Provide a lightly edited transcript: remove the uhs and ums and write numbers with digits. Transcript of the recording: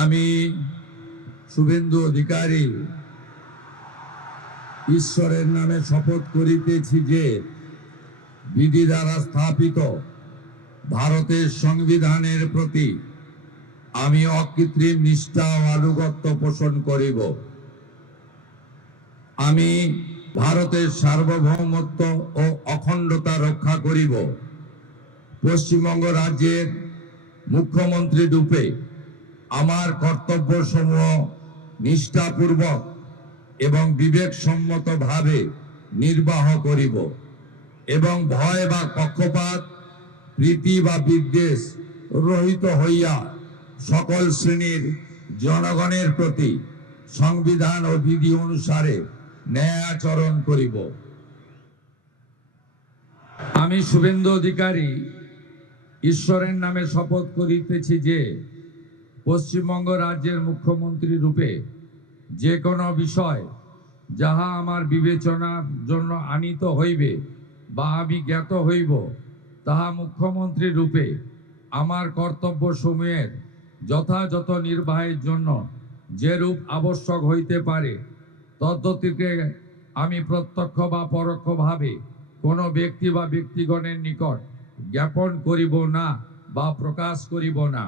আমি শুভেন্দু অধিকারী ঈশ্বরের নামে শপথ করিতেছি যে বিধি দ্বারা স্থাপিত ভারতের সংবিধানের প্রতি আমি অকৃত্রিম নিষ্ঠা ও আনুগত্য পোষণ করিব। আমি ভারতের সার্বভৌমত্ব ও অখণ্ডতা রক্ষা করিব। পশ্চিমবঙ্গ রাজ্যের মুখ্যমন্ত্রী রূপে আমার কর্তব্যসমূহ নিষ্ঠাপূর্বক এবং বিবেকসম্মতভাবে নির্বাহ করিব এবং ভয় বা পক্ষপাত, প্রীতি বা বিদ্বেষ রহিত হইয়া সকল শ্রেণীর জনগণের প্রতি সংবিধান ও বিধি অনুসারে ন্যায় আচরণ করিব। আমি শুভেন্দু অধিকারী ঈশ্বরের নামে শপথ করিতেছি যে পশ্চিমবঙ্গ রাজ্যের মুখ্যমন্ত্রী রূপে যে কোনো বিষয় যাহা আমার বিবেচনার জন্য আনিত হইবে বা আমি জ্ঞাত হইব, তাহা মুখ্যমন্ত্রী রূপে আমার কর্তব্যসমূহের যথাযথ নির্বাহের জন্য যেরূপ আবশ্যক হইতে পারে তদ্গতিকে আমি প্রত্যক্ষ বা পরোক্ষভাবে কোনো ব্যক্তি বা ব্যক্তিগণের নিকট জ্ঞাপন করিব না বা প্রকাশ করিব না।